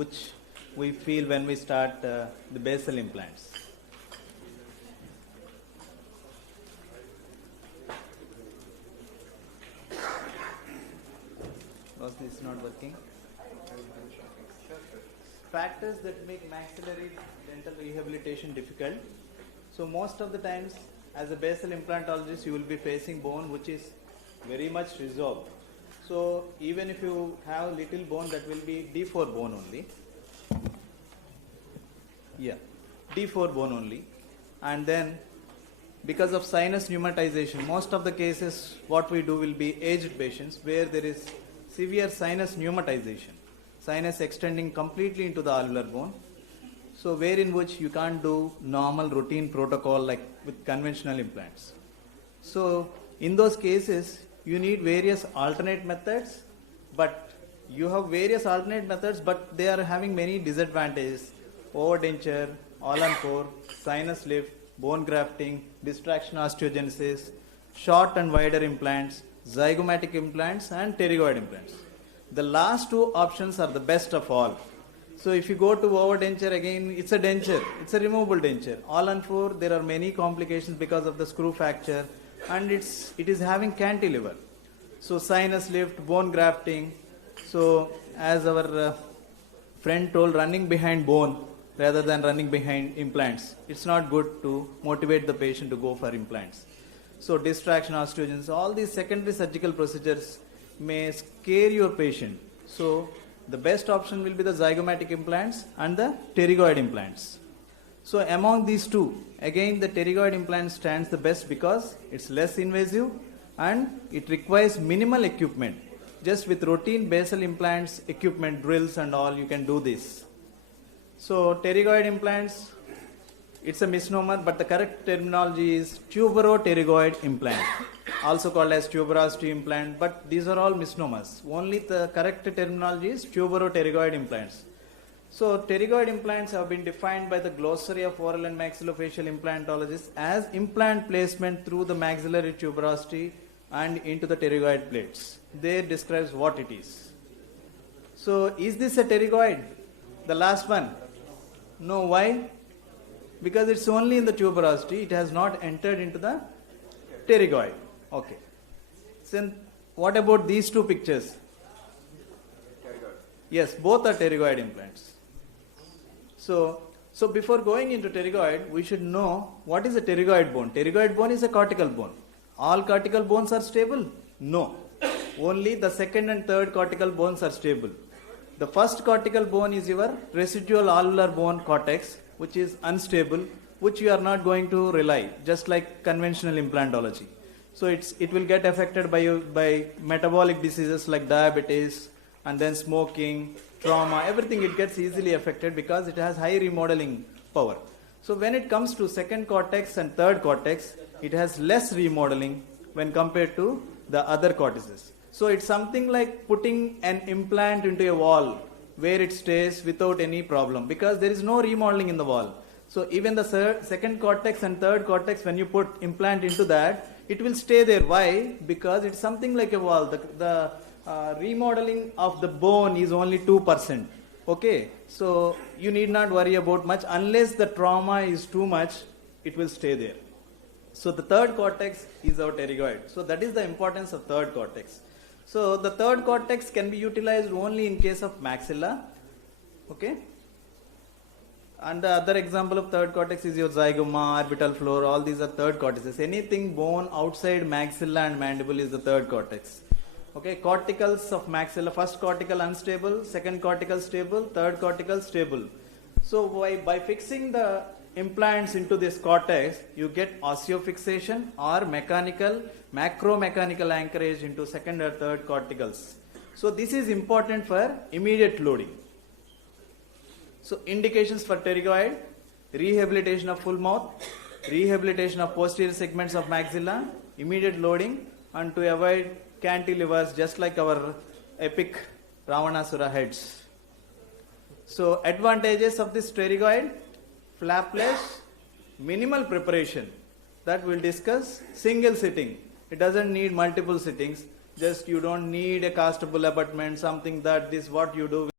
which we feel when we start the basal implants. Was this not working? Factors that make maxillary dental rehabilitation difficult. So most of the times, as a basal implantologist, you will be facing bone which is very much resolved. So even if you have little bone, that will be D4 bone only. Yeah, D4 bone only. And then because of sinus pneumatization, most of the cases what we do will be aged patients where there is severe sinus pneumatization, sinus extending completely into the alveolar bone. So wherein which you can't do normal routine protocol like with conventional implants. So in those cases, you need various alternate methods, but you have various alternate methods, but they are having many disadvantages. Overdenture, all-on-4, sinus lift, bone grafting, distraction osteogenesis, short and wider implants, zygomatic implants and pterygoid implants. The last two options are the best of all. So if you go to overdenture, again it's a denture, it's a removable denture. All-on-4, there are many complications because of the screw fracture, and it is having cantilever. So sinus lift, bone grafting. So as our friend told, running behind bone rather than running behind implants. It's not good to motivate the patient to go for implants. So distraction osteogenesis, all these secondary surgical procedures may scare your patient. So the best option will be the zygomatic implants and the pterygoid implants. So among these two, again the pterygoid implant stands the best because it's less invasive and it requires minimal equipment. Just with routine basal implants, equipment, drills and all, you can do this. So pterygoid implants, it's a misnomer, but the correct terminology is tuberopterygoid implant, also called as tuberosity implant, but these are all misnomers. Only the correct terminology is tuberopterygoid implants. So pterygoid implants have been defined by the glossary of oral and maxillofacial implantologists as implant placement through the maxillary tuberosity and into the pterygoid plates. There describes what it is. So is this a pterygoid? The last one? No, why? Because it's only in the tuberosity, it has not entered into the pterygoid. Okay. So what about these two pictures? Pterygoid. Yes, both are pterygoid implants. So before going into pterygoid, we should know what is a pterygoid bone. Pterygoid bone is a cortical bone. All cortical bones are stable? No. Only the second and third cortical bones are stable. The first cortical bone is your residual alveolar bone cortex, which is unstable, which you are not going to rely, just like conventional implantology. So it will get affected by metabolic diseases like diabetes and then smoking, trauma, everything it gets easily affected because it has high remodeling power. So when it comes to second cortex and third cortex, it has less remodeling when compared to the other cortices. So it's something like putting an implant into a wall where it stays without any problem because there is no remodeling in the wall. So even the second cortex and third cortex, when you put implant into that, it will stay there. Why? Because it's something like a wall. The remodeling of the bone is only 2%. Okay, so you need not worry about much unless the trauma is too much, it will stay there. So the third cortex is our pterygoid. So that is the importance of third cortex. So the third cortex can be utilized only in case of maxilla. Okay. And the other example of third cortex is your zygoma, orbital floor, all these are third cortices. Anything bone outside maxilla and mandible is the third cortex. Okay, corticals of maxilla, first cortical unstable, second cortical stable, third cortical stable. So by fixing the implants into this cortex, you get osteofixation or macromechanical anchorage into second or third corticals. So this is important for immediate loading. So indications for pterygoid: rehabilitation of full mouth, rehabilitation of posterior segments of maxilla, immediate loading, and to avoid cantilevers just like our epic Ravanasura heads. So advantages of this pterygoid: flapless, minimal preparation, that we'll discuss. Single sitting, it doesn't need multiple sittings. Just you don't need a castable abutment, something that this what you do